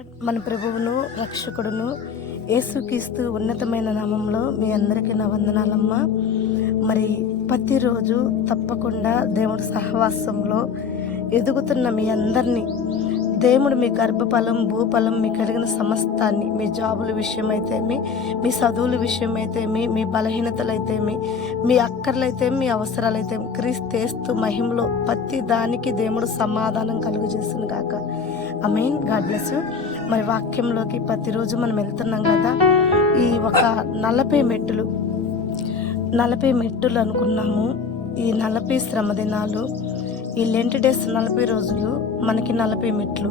మన ప్రభువును రక్షకుడును యేసుక్రీస్తు ఉన్నతమైన నామంలో మీ అందరికీ నా వందనాలమ్మా. మరి ప్రతిరోజు తప్పకుండా దేవుడి సహవాసంలో ఎదుగుతున్న మీ అందరినీ దేవుడు మీ గర్భఫలం భూఫలం మీకు కలిగిన సమస్తాన్ని, మీ జాబుల విషయమైతేమి, మీ చదువుల విషయమైతేమి, మీ బలహీనతలైతేమి, మీ అక్కర్లైతేమి, మీ అవసరాలైతేమి క్రీస్తు మహిమలో ప్రతి దానికి దేవుడు సమాధానం కలుగజేసిన గాక. ఆమేన్. God bless you. మరి వాక్యంలోకి ప్రతిరోజు మనం వెళ్తున్నాం కదా. ఈ ఒక 40 మెట్టులు అనుకున్నాము. ఈ 40 శ్రమ దినాలు, ఈ లెంట్ డేస్ 40 రోజులు మనకి 40 మెట్లు.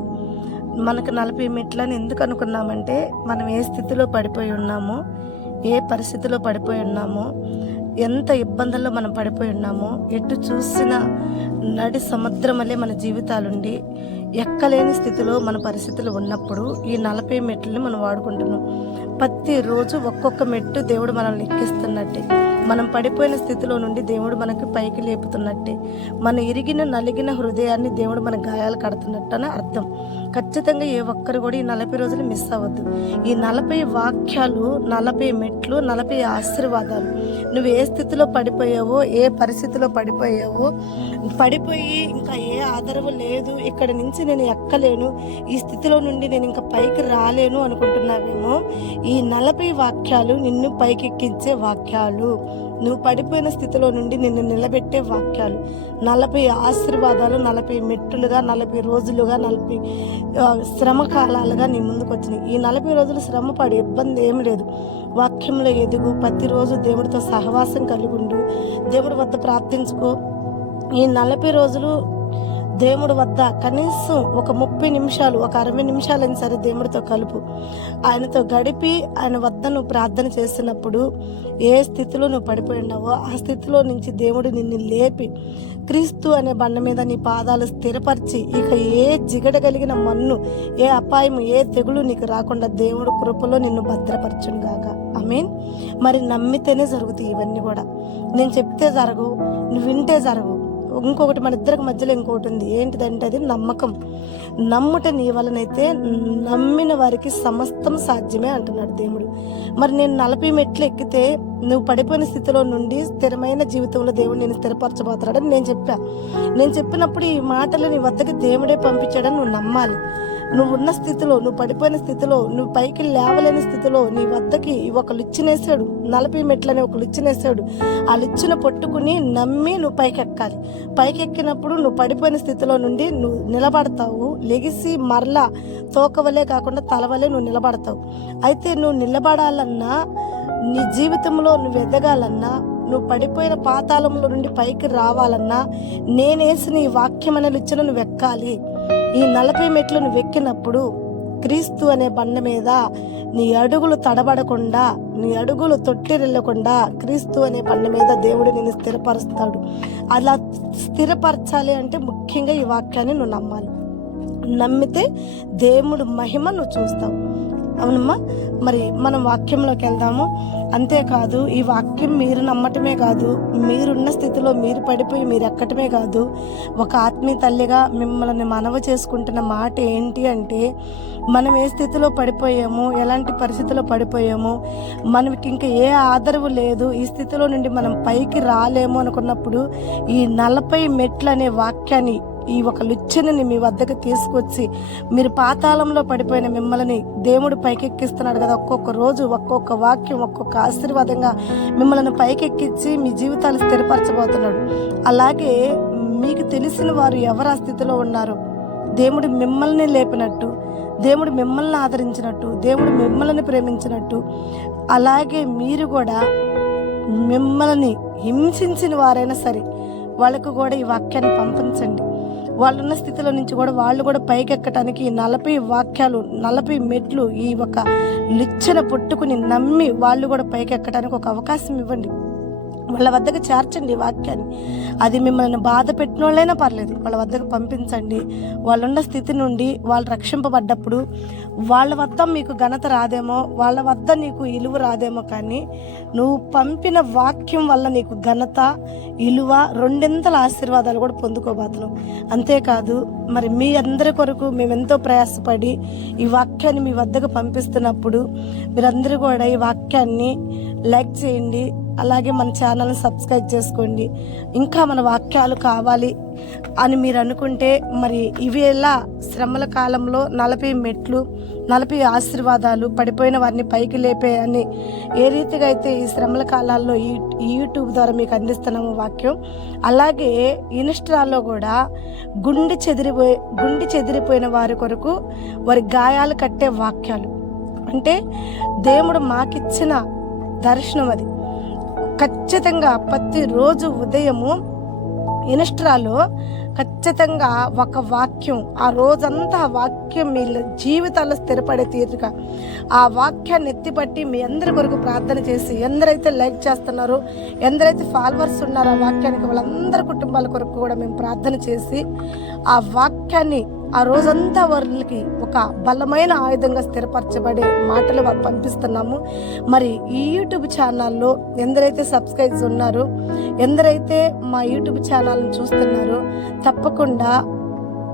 మనకు 40 మెట్లు అని ఎందుకు అనుకున్నామంటే, మనం ఏ స్థితిలో పడిపోయి ఉన్నామో, ఏ పరిస్థితిలో పడిపోయి ఉన్నామో, ఎంత ఇబ్బందుల్లో మనం పడిపోయి ఉన్నామో, ఎటు చూసినా నడి సముద్రం వల్లే మన జీవితాలుండి ఎక్కలేని స్థితిలో మన పరిస్థితులు ఉన్నప్పుడు ఈ 40 మెట్లని మనం వాడుకుంటున్నాం. ప్రతిరోజు ఒక్కొక్క మెట్టు దేవుడు మనల్ని ఎక్కిస్తున్నట్టే, మనం పడిపోయిన స్థితిలో నుండి దేవుడు మనకి పైకి లేపుతున్నట్టే, మన ఇరిగిన నలిగిన హృదయాన్ని దేవుడు మన గాయాలు కడుతున్నట్టు అని అర్థం. ఖచ్చితంగా ఏ ఒక్కరు కూడా ఈ 40 రోజులు మిస్ అవ్వద్దు. ఈ 40 వాక్యాలు, 40 మెట్లు, 40 ఆశీర్వాదాలు. నువ్వు ఏ స్థితిలో పడిపోయావో, ఏ పరిస్థితిలో పడిపోయావో, పడిపోయి ఇంకా ఏ ఆదరవు లేదు, ఇక్కడ నుంచి నేను ఎక్కలేను, ఈ స్థితిలో నుండి నేను ఇంకా పైకి రాలేను అనుకుంటున్నావేమో, ఈ 40 వాక్యాలు నిన్ను పైకెక్కించే వాక్యాలు, నువ్వు పడిపోయిన స్థితిలో నుండి నిన్ను నిలబెట్టే వాక్యాలు. 40 ఆశీర్వాదాలు 40 మెట్టులుగా, 40 రోజులుగా, 40 శ్రమ కాలాలుగా నీ ముందుకు వచ్చినాయి. ఈ 40 రోజులు శ్రమ పడి ఇబ్బంది ఏమి లేదు. వాక్యంలో ఎదుగు, ప్రతిరోజు దేవుడితో సహవాసం కలిగి ఉండు, దేవుడి వద్ద ప్రార్థించుకో. ఈ 40 రోజులు దేవుడి వద్ద కనీసం ఒక 30 నిమిషాలు, ఒక 60 నిమిషాలైనా సరే దేవుడితో కలుపు. ఆయనతో గడిపి ఆయన వద్ద నువ్వు ప్రార్థన చేసినప్పుడు ఏ స్థితిలో నువ్వు పడిపోయి ఉన్నావో ఆ స్థితిలో నుంచి దేవుడు నిన్ను లేపి క్రీస్తు అనే బండ మీద నీ పాదాలు స్థిరపరిచి, ఇక ఏ జిగట కలిగిన మన్ను, ఏ అపాయం, ఏ తెగులు నీకు రాకుండా దేవుడు కృపలో నిన్ను భద్రపరచును గాక. ఆమేన్. మరి నమ్మితేనే జరుగుతాయి ఇవన్నీ కూడా. నేను చెప్తే జరగవు, నువ్వు వింటే జరగవు. ఇంకొకటి మన ఇద్దరికి మధ్యలో ఇంకొకటి ఉంది. ఏంటిదంటే అది నమ్మకం. నమ్ముట నీ వలనైతే నమ్మిన వారికి సమస్తం సాధ్యమే అంటున్నాడు దేవుడు. మరి నేను 40 మెట్లు ఎక్కితే నువ్వు పడిపోయిన స్థితిలో నుండి స్థిరమైన జీవితంలో దేవుడు నేను స్థిరపరచబోతున్నాడని నేను చెప్పినప్పుడు ఈ మాటలు నీ వద్దకి దేవుడే పంపించాడని నువ్వు నమ్మాలి. నువ్వు ఉన్న స్థితిలో, నువ్వు పడిపోయిన స్థితిలో, నువ్వు పైకి లేవలేని స్థితిలో నీ వద్దకి ఒక లిచ్చినేసాడు. 40 మెట్లని ఒక లిచ్చినేసాడు. ఆ లిచ్చును పట్టుకుని నమ్మి నువ్వు పైకెక్కాలి. పైకెక్కినప్పుడు నువ్వు పడిపోయిన స్థితిలో నుండి నువ్వు నిలబడతావు. లెగిసి మరలా తోకవలే కాకుండా తలవలే నువ్వు నిలబడతావు. అయితే నువ్వు నిలబడాలన్నా, నీ జీవితంలో నువ్వు ఎదగాలన్నా, నువ్వు పడిపోయిన పాతాళంలో నుండి పైకి రావాలన్నా, నేనేసిన ఈ వాక్యం అనే లిచ్చును నువ్వు ఎక్కాలి. ఈ 40 మెట్లు నువ్వు ఎక్కినప్పుడు క్రీస్తు అనే బండ మీద నీ అడుగులు తడబడకుండా, నీ అడుగులు తొట్టిరెళ్ళకుండా క్రీస్తు అనే బండ మీద దేవుడు నిన్ను స్థిరపరుస్తాడు. అలా స్థిరపరచాలి అంటే ముఖ్యంగా ఈ వాక్యాన్ని నువ్వు నమ్మాలి. నమ్మితే దేవుడు మహిమ నువ్వు చూస్తావు. అవునమ్మా. మరి మనం వాక్యంలోకి వెళ్దాము. అంతేకాదు, ఈ వాక్యం మీరు నమ్మటమే కాదు, మీరున్న స్థితిలో మీరు పడిపోయి మీరు ఎక్కటమే కాదు, ఒక ఆత్మీయ తల్లిగా మిమ్మల్ని మనవి చేసుకుంటున్న మాట ఏంటి అంటే, మనం ఏ స్థితిలో పడిపోయాము, ఎలాంటి పరిస్థితిలో పడిపోయాము, మనకి ఇంకా ఏ ఆదరవు లేదు, ఈ స్థితిలో నుండి మనం పైకి రాలేము అనుకున్నప్పుడు ఈ 40 మెట్లు అనే వాక్యాన్ని, ఈ ఒక లుచ్చుని మీ వద్దకు తీసుకొచ్చి, మీరు పాతాళంలో పడిపోయిన మిమ్మల్ని దేవుడు పైకెక్కిస్తున్నాడు కదా. ఒక్కొక్క రోజు ఒక్కొక్క వాక్యం, ఒక్కొక్క ఆశీర్వాదంగా మిమ్మల్ని పైకెక్కించి మీ జీవితాలు స్థిరపరచబోతున్నాడు. అలాగే మీకు తెలిసిన వారు ఎవరు ఆ స్థితిలో ఉన్నారో, దేవుడు మిమ్మల్ని లేపినట్టు, దేవుడు మిమ్మల్ని ఆదరించినట్టు, దేవుడు మిమ్మల్ని ప్రేమించినట్టు, అలాగే మీరు కూడా మిమ్మల్ని హింసించిన వారైనా సరే వాళ్ళకు కూడా ఈ వాక్యాన్ని పంపించండి. వాళ్ళున్న స్థితిలో నుంచి కూడా వాళ్ళు కూడా పైకెక్కడానికి 40 వాక్యాలు, 40 మెట్లు, ఈ ఒక లిచ్చన పట్టుకుని నమ్మి వాళ్ళు కూడా పైకెక్కడానికి ఒక అవకాశం ఇవ్వండి. వాళ్ళ వద్దకు చేర్చండి ఈ వాక్యాన్ని. అది మిమ్మల్ని బాధ పెట్టిన వాళ్ళైనా పర్లేదు, వాళ్ళ వద్దకు పంపించండి. వాళ్ళున్న స్థితి నుండి వాళ్ళు రక్షింపబడ్డప్పుడు వాళ్ళ వద్ద మీకు ఘనత రాదేమో, వాళ్ళ వద్ద నీకు ఇలువ రాదేమో, కానీ నువ్వు పంపిన వాక్యం వల్ల నీకు ఘనత, ఇలువ, రెండింతల ఆశీర్వాదాలు కూడా పొందుకోబోతున్నావు. అంతేకాదు మరి మీ అందరి కొరకు మేము ఎంతో ప్రయాసపడి ఈ వాక్యాన్ని మీ వద్దకు పంపిస్తున్నప్పుడు మీరందరూ కూడా ఈ వాక్యాన్ని లైక్ చేయండి, అలాగే మన ఛానల్ని సబ్స్క్రైబ్ చేసుకోండి. ఇంకా మన వాక్యాలు కావాలి అని మీరు అనుకుంటే మరి ఇవి ఎలా శ్రమల కాలంలో 40 మెట్లు, 40 ఆశీర్వాదాలు, పడిపోయిన వారిని పైకి లేపే అని ఏ రీతిగా అయితే ఈ శ్రమల కాలాల్లో ఈ యూట్యూబ్ ద్వారా మీకు అందిస్తున్నాము వాక్యం, అలాగే ఇన్స్టాలో కూడా గుండె చెదిరిపోయిన వారి కొరకు వారి గాయాలు కట్టే వాక్యాలు, అంటే దేవుడు మాకిచ్చిన దర్శనం అది. ఖచ్చితంగా ప్రతిరోజు ఉదయము ఇన్స్టాలో ఖచ్చితంగా ఒక వాక్యం, ఆ రోజంతా ఆ వాక్యం మీ జీవితాల్లో స్థిరపడే తీరుగా ఆ వాక్యాన్ని ఎత్తిపట్టి మీ అందరి కొరకు ప్రార్థన చేసి, ఎందరైతే లైక్ చేస్తున్నారో, ఎందరైతే ఫాలోవర్స్ ఉన్నారో ఆ వాక్యానికి, వాళ్ళందరి కుటుంబాల కొరకు కూడా మేము ప్రార్థన చేసి ఆ వాక్యాన్ని ఆ రోజంతా వాళ్ళకి ఒక బలమైన ఆయుధంగా స్థిరపరచబడే మాటలు పంపిస్తున్నాము. మరి ఈ యూట్యూబ్ ఛానల్లో ఎందరైతే సబ్స్క్రైబ్ ఉన్నారో, ఎందరైతే మా యూట్యూబ్ ఛానల్ని చూస్తున్నారో, తప్పకుండా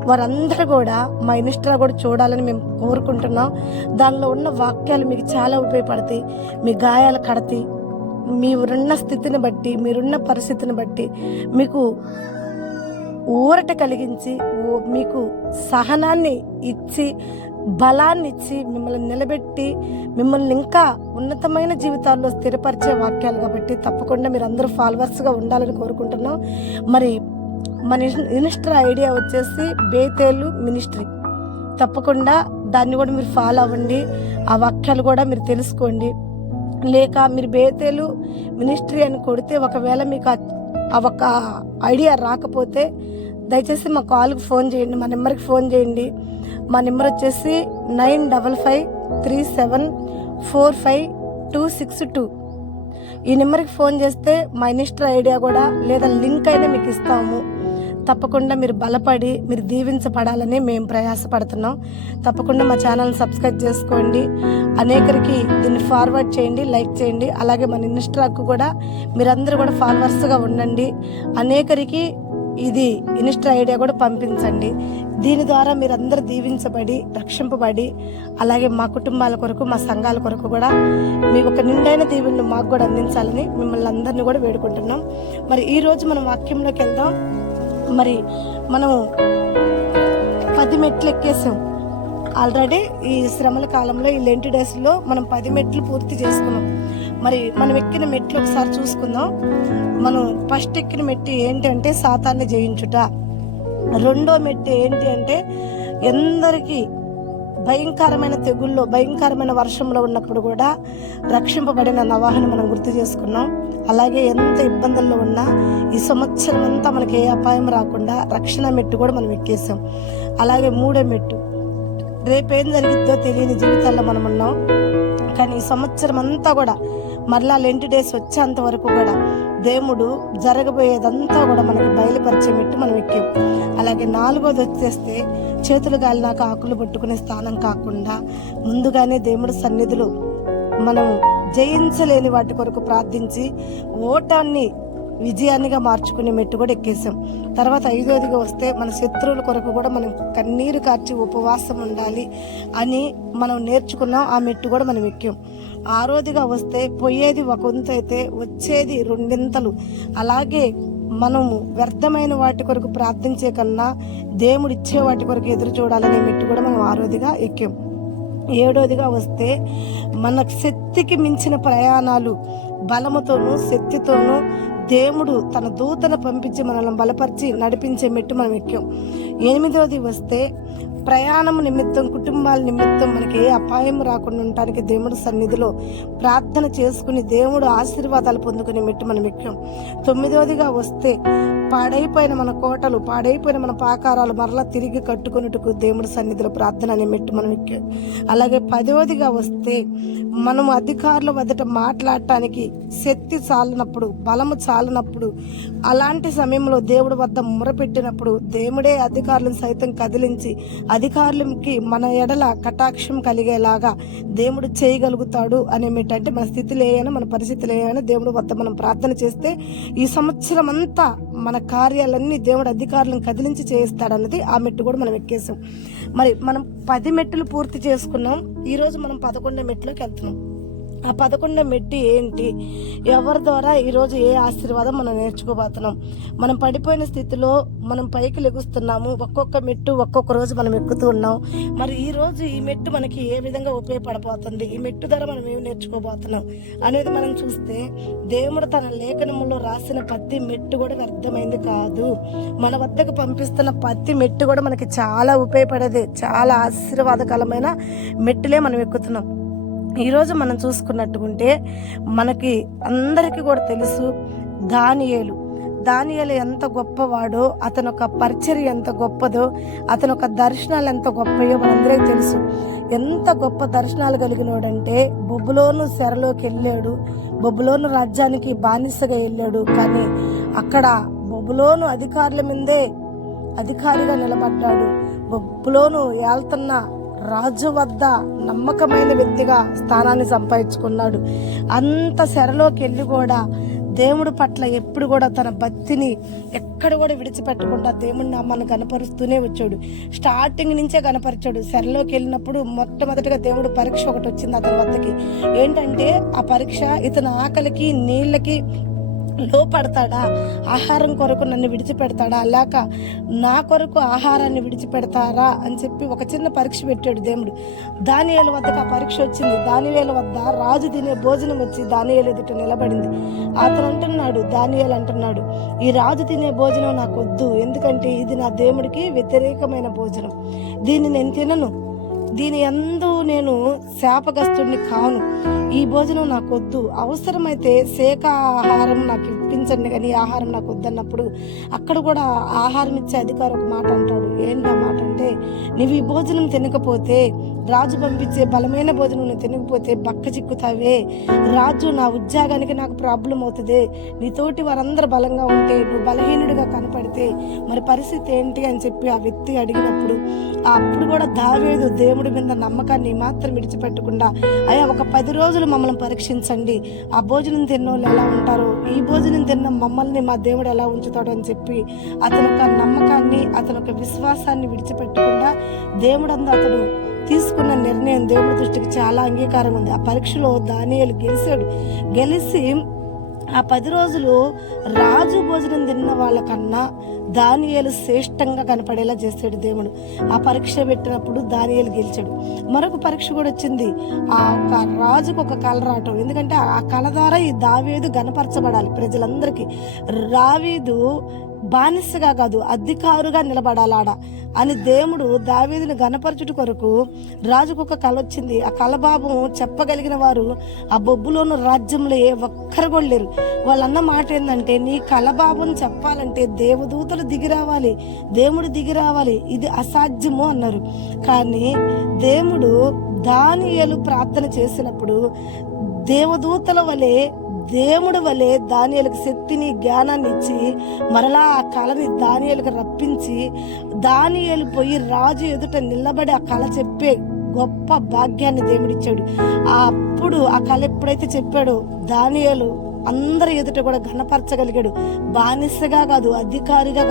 వారందరూ కూడా మా ఇన్స్టా కూడా చూడాలని మేము కోరుకుంటున్నాం. దానిలో ఉన్న వాక్యాలు మీకు చాలా ఉపయోగపడతాయి, మీ గాయాలు కడతాయి, మీరున్న స్థితిని బట్టి, మీరున్న పరిస్థితిని బట్టి మీకు ఊరట కలిగించి, మీకు సహనాన్ని ఇచ్చి, బలాన్ని ఇచ్చి, మిమ్మల్ని నిలబెట్టి, మిమ్మల్ని ఇంకా ఉన్నతమైన జీవితాల్లో స్థిరపరిచే వాక్యాలు కాబట్టి తప్పకుండా మీరు అందరూ ఫాలోవర్స్గా ఉండాలని కోరుకుంటున్నాం. మరి మన ఇన్స్టా ఐడియా వచ్చేసి బేతేలు మినిస్ట్రీ. తప్పకుండా దాన్ని కూడా మీరు ఫాలో అవ్వండి, ఆ వాక్యాలు కూడా మీరు తెలుసుకోండి. లేక మీరు బేతేలు మినిస్ట్రీ అని కొడితే ఒకవేళ మీకు ఆ ఒక ఐడియా రాకపోతే దయచేసి మా కాల్కి ఫోన్ చేయండి, మా నెంబర్కి ఫోన్ చేయండి. మా నెంబర్ వచ్చేసి 9553745262. ఈ నెంబర్కి ఫోన్ చేస్తే మా ఇన్స్టా ఐడియా కూడా లేదా లింక్ అయినా మీకు ఇస్తాము. తప్పకుండా మీరు బలపడి మీరు దీవించబడాలని మేము ప్రయాసపడుతున్నాం. తప్పకుండా మా ఛానల్ని సబ్స్క్రైబ్ చేసుకోండి, అనేకరికి దీన్ని ఫార్వర్డ్ చేయండి, లైక్ చేయండి. అలాగే మన ఇన్స్టాకు కూడా మీరందరూ కూడా ఫాలోవర్స్గా ఉండండి, అనేకరికి ఇది ఇన్స్టా ఐడియా కూడా పంపించండి. దీని ద్వారా మీరందరూ దీవించబడి రక్షింపబడి, అలాగే మా కుటుంబాల కొరకు, మా సంఘాల కొరకు కూడా మీ ఒక నిండైన దీవెనలు మాకు కూడా అందించాలని మిమ్మల్ని అందరినీ కూడా వేడుకుంటున్నాం. మరి ఈరోజు మనం వాక్యంలోకి వెళ్దాం. మరి మనం 10 మెట్లు ఎక్కేసాం ఆల్రెడీ. ఈ శ్రమల కాలంలో ఈ లెంట్ డేస్లో మనం 10 మెట్లు పూర్తి చేసుకున్నాం. మరి మనం ఎక్కిన మెట్లు ఒకసారి చూసుకుందాం. మనం ఫస్ట్ ఎక్కిన మెట్టు ఏంటి అంటే సాతాన్ని జయించుట. రెండో మెట్టు ఏంటి అంటే ఎందరికీ భయంకరమైన తెగుల్లో, భయంకరమైన వర్షంలో ఉన్నప్పుడు కూడా రక్షింపబడిన నోవాహుని మనం గుర్తు చేసుకున్నాం. అలాగే ఎంత ఇబ్బందుల్లో ఉన్నా ఈ సంవత్సరం అంతా మనకి ఏ అపాయం రాకుండా రక్షణ మెట్టు కూడా మనం ఎక్కేసాం. అలాగే మూడో మెట్టు, రేపేం జరిగిద్దో తెలియని జీవితాల్లో మనం ఉన్నాం, కానీ ఈ సంవత్సరం అంతా కూడా మరలా లెంట్ డేస్ వచ్చేంత వరకు కూడా దేవుడు జరగబోయేదంతా కూడా మనకి బయలుపరిచే మెట్టు మనం ఎక్కాం. అలాగే నాలుగోది వచ్చేస్తే చేతులు గాలినాక ఆకులు పట్టుకునే స్థానం కాకుండా ముందుగానే దేవుడి సన్నిధిలో మనం జయించలేని వాటి కొరకు ప్రార్థించి ఓటాన్ని విజయాన్నిగా మార్చుకునే మెట్టు కూడా ఎక్కేసాం. తర్వాత ఐదోదిగా వస్తే మన శత్రువుల కొరకు కూడా మనం కన్నీరు కార్చి ఉపవాసం ఉండాలి అని మనం నేర్చుకున్నాం, ఆ మెట్టు కూడా మనం ఎక్కాం. ఆరోదిగా వస్తే పోయేది ఒక వంతు అయితే వచ్చేది రెండింతలు. అలాగే మనము వ్యర్థమైన వాటి కొరకు ప్రార్థించే కన్నా దేవుడు ఇచ్చే వాటి కొరకు ఎదురు చూడాలనే మెట్టు కూడా మనం ఆరోదిగా ఎక్కాం. ఏడోదిగా వస్తే మన శక్తికి మించిన ప్రయాణాలు, బలముతోనూ శక్తితోనూ దేవుడు తన దూతను పంపించి మనల్ని బలపరిచి నడిపించే మెట్టు మనం ఎక్కాం. ఎనిమిదోది వస్తే ప్రయాణం నిమిత్తం, కుటుంబాల నిమిత్తం మనకి ఏ అపాయం రాకుండా ఉండటానికి దేవుడు సన్నిధిలో ప్రార్థన చేసుకుని దేవుడు ఆశీర్వాదాలు పొందుకునే మెట్టు మనం ఎక్కాం. తొమ్మిదోదిగా వస్తే పాడైపోయిన మన కోటలు, పాడైపోయిన మన పాకారాలు మరలా తిరిగి కట్టుకున్నట్టుకు దేవుడి సన్నిధిలో ప్రార్థన అనే మెట్టు మనం ఎక్కాడు. అలాగే 10వదిగా వస్తే మనము అధికారుల వద్దట మాట్లాడటానికి శక్తి చాలినప్పుడు, బలము చాలినప్పుడు, అలాంటి సమయంలో దేవుడి వద్ద మొరపెట్టినప్పుడు దేవుడే అధికారులను సైతం కదిలించి అధికారులకి మన ఎడల కటాక్షం కలిగేలాగా దేవుడు చేయగలుగుతాడు అనే మెట్టు. అంటే మన స్థితిలో ఏమైనా, మన పరిస్థితులు ఏమైనా దేవుడి వద్ద మనం ప్రార్థన చేస్తే ఈ సంవత్సరం అంతా మన కార్యాలన్నీ దేవుడు అధికారులను కదిలించి చేయిస్తాడన్నది ఆ మెట్టు కూడా మనం ఎక్కేసాం. మరి మనం 10 మెట్టులు పూర్తి చేసుకున్నాం. ఈరోజు మనం 11వ మెట్టులోకి వెళ్తున్నాం. ఆ 11వ మెట్టు ఏంటి, ఎవరి ద్వారా ఈరోజు ఏ ఆశీర్వాదం మనం నేర్చుకోబోతున్నాం? మనం పడిపోయిన స్థితిలో మనం పైకి లెగుస్తున్నాము. ఒక్కొక్క మెట్టు ఒక్కొక్క రోజు మనం ఎక్కుతూ ఉన్నాం. మరి ఈరోజు ఈ మెట్టు మనకి ఏ విధంగా ఉపయోగపడబోతుంది, ఈ మెట్టు ద్వారా మనం ఏమి నేర్చుకోబోతున్నాం అనేది మనం చూస్తే, దేవుడు తన లేఖనములో రాసిన ప్రతి మెట్టు కూడా వ్యర్థమైంది కాదు. మన వద్దకు పంపిస్తున్న ప్రతి మెట్టు కూడా మనకి చాలా ఉపయోగపడేది, చాలా ఆశీర్వాదకరమైన మెట్టులే మనం ఎక్కుతున్నాం. ఈరోజు మనం చూసుకున్నట్టుకుంటే మనకి అందరికీ కూడా తెలుసు దానియేలు ఎంత గొప్పవాడో, అతను ఒక పరిచర్య ఎంత గొప్పదో, అతను ఒక దర్శనాలు ఎంత గొప్పయో మనందరికీ తెలుసు. ఎంత గొప్ప దర్శనాలు కలిగినోడంటే బొబులోను చెరలోకి వెళ్ళాడు, బొబులోను రాజ్యానికి బానిసగా వెళ్ళాడు. కానీ అక్కడ బొబులోను అధికారుల మీదే అధికారిగా నిలబడ్డాడు. బొబులోను ఏళ్తున్న రాజు వద్ద నమ్మకమైన వ్యక్తిగా స్థానాన్ని సంపాదించుకున్నాడు. అంత చెరలోకి వెళ్ళి కూడా దేవుడి పట్ల ఎప్పుడు కూడా తన భక్తిని ఎక్కడ కూడా విడిచిపెట్టకుండా దేవుడి నామాన్ని కనపరుస్తూనే వచ్చాడు. స్టార్టింగ్ నుంచే కనపరిచాడు. చెరలోకి వెళ్ళినప్పుడు మొట్టమొదటిగా దేవుడు పరీక్ష ఒకటి వచ్చింది అతని వద్దకి. ఏంటంటే ఆ పరీక్ష, ఇతని ఆకలికి నీళ్ళకి లోపడతాడా, ఆహారం కొరకు నన్ను విడిచిపెడతాడా, లేక నా కొరకు ఆహారాన్ని విడిచిపెడతారా అని చెప్పి ఒక చిన్న పరీక్ష పెట్టాడు దేవుడు. దానియేలు వద్దకు ఆ పరీక్ష వచ్చింది. దానియేలు వద్ద రాజు తినే భోజనం వచ్చి దానియేలు ఎదుట నిలబడింది. దానియేలు అంటున్నాడు, ఈ రాజు తినే భోజనం నాకు వద్దు, ఎందుకంటే ఇది నా దేవుడికి వ్యతిరేకమైన భోజనం, దీన్ని నేను తినను, దీని యందు నేను శాపగ్రస్తుడిని కాను, ఈ భోజనం నాకు వద్దు, అవసరమైతే ఆహారం నాకు ఇప్పించండి కానీ ఈ ఆహారం నాకు వద్దన్నప్పుడు అక్కడ కూడా ఆహారం ఇచ్చే అధికారి ఒక మాట అంటాడు. ఏంటి ఆ మాట అంటే, నువ్వు ఈ భోజనం తినకపోతే, రాజు పంపించే బలమైన భోజనం నువ్వు తినకపోతే బక్క చిక్కుతావే, రాజు నా ఉద్యోగానికి నాకు ప్రాబ్లం అవుతుంది, నీతోటి వారందరూ బలంగా ఉంటే నువ్వు బలహీనుడిగా కనపడితే మరి పరిస్థితి ఏంటి అని చెప్పి ఆ వ్యక్తి అడిగినప్పుడు అప్పుడు కూడా దావీదు దేవుడి మీద నమ్మకాన్ని మాత్రం విడిచిపెట్టకుండా, అయ్యా ఒక 10 రోజులు మమ్మల్ని పరీక్షించండి, ఆ భోజనం తిన్న వాళ్ళు ఎలా ఉంటారో ఈ భోజనం తిన్న మమ్మల్ని మా దేవుడు ఎలా ఉంచుతాడు అని చెప్పి అతను ఒక నమ్మకాన్ని, అతను ఒక విశ్వాసాన్ని విడిచిపెట్టకుండా దేవుడందు అతడు తీసుకున్న నిర్ణయం దేవుడి దృష్టికి చాలా అంగీకారం ఉంది. ఆ పరీక్షలో దానియేలు గెలిచి ఆ 10 రోజులు రాజు భోజనం తిన్న వాళ్ళకన్నా దానియేలు శ్రేష్టంగా కనపడేలా చేశాడు దేవుడు. ఆ పరీక్ష పెట్టినప్పుడు దానియేలు గెలిచాడు. మరొక పరీక్ష కూడా వచ్చింది. ఆ రాజుకు ఒక కళ రావటం, ఎందుకంటే ఆ కళ ద్వారా ఈ దావీదు గణపరచబడాలి ప్రజలందరికీ. దావీదు బానిసగా కాదు అధికారుగా నిలబడాలాడ అని దేవుడు దావీదుని గణపరచుట కొరకు రాజుకు ఒక కళ వచ్చింది. ఆ కళభావం చెప్పగలిగిన వారు ఆ బొబ్బులోని రాజ్యంలో ఏ ఒక్కరు కూడా లేరు. వాళ్ళన్న మాట ఏంటంటే, నీ కళభావం చెప్పాలంటే దేవదూతలు దిగిరావాలి, దేవుడు దిగిరావాలి, ఇది అసాధ్యము అన్నారు. కానీ దేవుడు దానియేలు ప్రార్థన చేసినప్పుడు దేవదూతల వలె దేవుడు వలె దానియేలుకు శక్తిని జ్ఞానాన్ని ఇచ్చి మరలా ఆ కళని దానియేలుకు రప్పించి దానియేలు పోయి రాజు ఎదుట నిలబడి ఆ కళ చెప్పే గొప్ప భాగ్యాన్ని దేవుడిచ్చాడు. అప్పుడు ఆ కళ ఎప్పుడైతే చెప్పాడో దానియేలు అందరి ఎదుట కూడా గణపరచగలిగాడు. బానిసగా కాదు అధికారిగా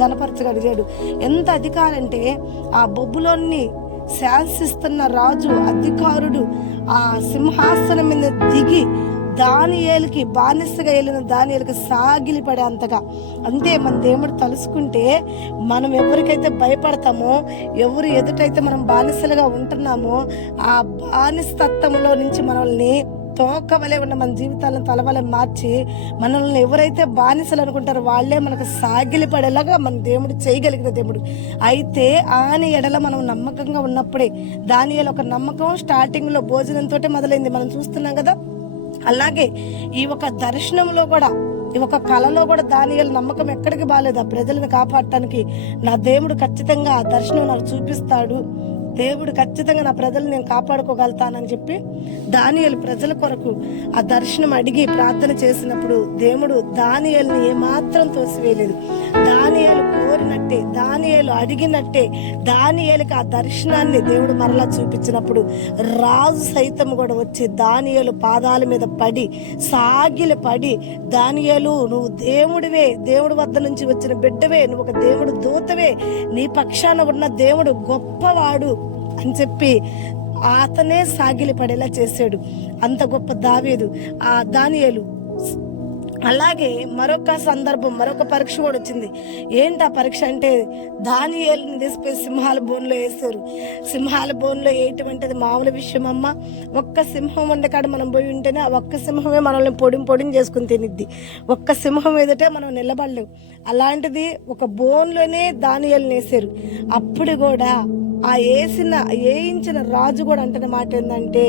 గణపరచగలిగాడు. ఎంత అధికారంటే ఆ బొబ్బులోని శాసిస్తున్న రాజు అధికారుడు ఆ సింహాసనం మీద దిగి దానియేలుకి బానిసగా వెళ్ళిన దానియేలుకి సాగిలిపడే అంతగా. అంతే మన దేవుడు తలుసుకుంటే మనం ఎవరికైతే భయపడతామో, ఎవరు ఎదుటైతే మనం బానిసలుగా ఉంటున్నామో ఆ బానిసత్వంలో నుంచి మనల్ని తోకవలే ఉన్న మన జీవితాలను తలవలే మార్చి మనల్ని ఎవరైతే బానిసలు అనుకుంటారో వాళ్ళే మనకు సాగిలిపడేలాగా మన దేవుడు చేయగలిగిన దేవుడు. అయితే ఆయన ఎడల మనం నమ్మకంగా ఉన్నప్పుడే, దానియేలు ఒక నమ్మకం స్టార్టింగ్లో భోజనంతో మొదలైంది మనం చూస్తున్నాం కదా. అలాగే ఈ ఒక దర్శనంలో కూడా ఒక కళలో కూడా దానియేలు నమ్మకం ఎక్కడికి బాలేదు. ఆ ప్రజలను కాపాడటానికి నా దేవుడు ఖచ్చితంగా ఆ దర్శనం నాకు చూపిస్తాడు, దేవుడు ఖచ్చితంగా నా ప్రజలు నేను కాపాడుకోగలుగుతానని చెప్పి దానియేలు ప్రజల కొరకు ఆ దర్శనం అడిగి ప్రార్థన చేసినప్పుడు దేవుడు దానియేలుని ఏమాత్రం తోసివేయలేదు. దానియేలు కోరినట్టే, దానియేలు అడిగినట్టే దానియేలుకి ఆ దర్శనాన్ని దేవుడు మరలా చూపించినప్పుడు రాజు సైతం కూడా వచ్చి దానియేలు పాదాల మీద పడి సాగిలి పడి, దానియేలు నువ్వు దేవుడివే, దేవుడి వద్ద నుంచి వచ్చిన బిడ్డవే, నువ్వు ఒక దేవుడు దూతవే, నీ పక్షాన ఉన్న దేవుడు గొప్పవాడు అని చెప్పి అతనే సాగిలి పడేలా చేశాడు. అంత గొప్ప దావీదు ఆ దానియేలు. అలాగే మరొక సందర్భం, మరొక పరీక్ష కూడా వచ్చింది. ఏంటి ఆ పరీక్ష అంటే, దానియేలుని తీసిపోయి సింహాల బోన్లో వేసారు. సింహాల బోన్లో వేయటం మామూలు విషయం అమ్మ. ఒక్క సింహం ఉండే కాడ మనం పోయి ఉంటేనే ఆ ఒక్క సింహమే మనల్ని పొడిని చేసుకుని తినిద్ది. ఒక్క సింహం ఎదుటే మనం నిలబడలేము. అలాంటిది ఒక బోన్లోనే దానియేలుని వేసారు. అప్పుడు కూడా ఆ వేయించిన రాజు కూడా అంటున్న మాట ఏంటంటే,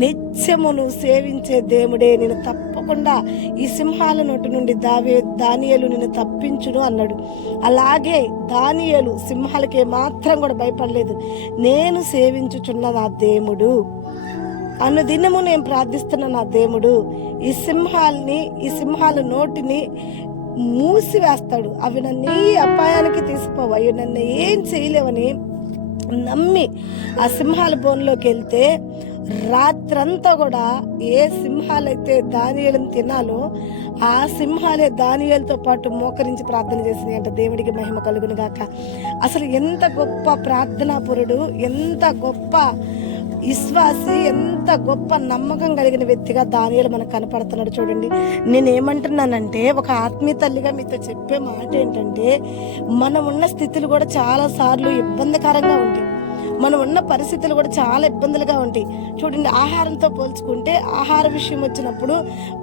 నిత్యము నువ్వు సేవించే దేవుడే నేను తప్పకుండా ఈ సింహాల నోటి నుండి దానియేలు నిన్ను తప్పించును అన్నాడు. అలాగే దానియేలు సింహాలకి మాత్రం కూడా భయపడలేదు. నేను సేవించుచున్న నా దేవుడు, అనుదినము నేను ప్రార్థిస్తున్న నా దేవుడు ఈ సింహాల నోటిని మూసివేస్తాడు. అవి నన్ను అపాయానికి తీసిపోవు, అవి నన్ను ఏం చేయలేవని నమ్మి ఆ సింహాల బోన్లోకి వెళ్తే రాత్రంతా కూడా ఏ సింహాలైతే దానియేలుని తినాలో ఆ సింహాలే దానియేలుతో పాటు మోకరించి ప్రార్థన చేసినాయి అంట. దేవుడికి మహిమ కలుగును గాక. అసలు ఎంత గొప్ప ప్రార్థనాపరుడు, ఎంత గొప్ప విశ్వాసి, ఎంత గొప్ప నమ్మకం కలిగిన వ్యక్తిగా దానియేలు మనకు కనపడుతున్నాడు. చూడండి, నేనేమంటున్నానంటే, ఒక ఆత్మీయ తల్లిగా మీతో చెప్పే మాట ఏంటంటే, మనం ఉన్న స్థితులు కూడా చాలా సార్లు ఇబ్బందికరంగా ఉంటాయి. మనం ఉన్న పరిస్థితులు కూడా చాలా ఇబ్బందులుగా ఉంటాయి. చూడండి, ఆహారంతో పోల్చుకుంటే ఆహార విషయం వచ్చినప్పుడు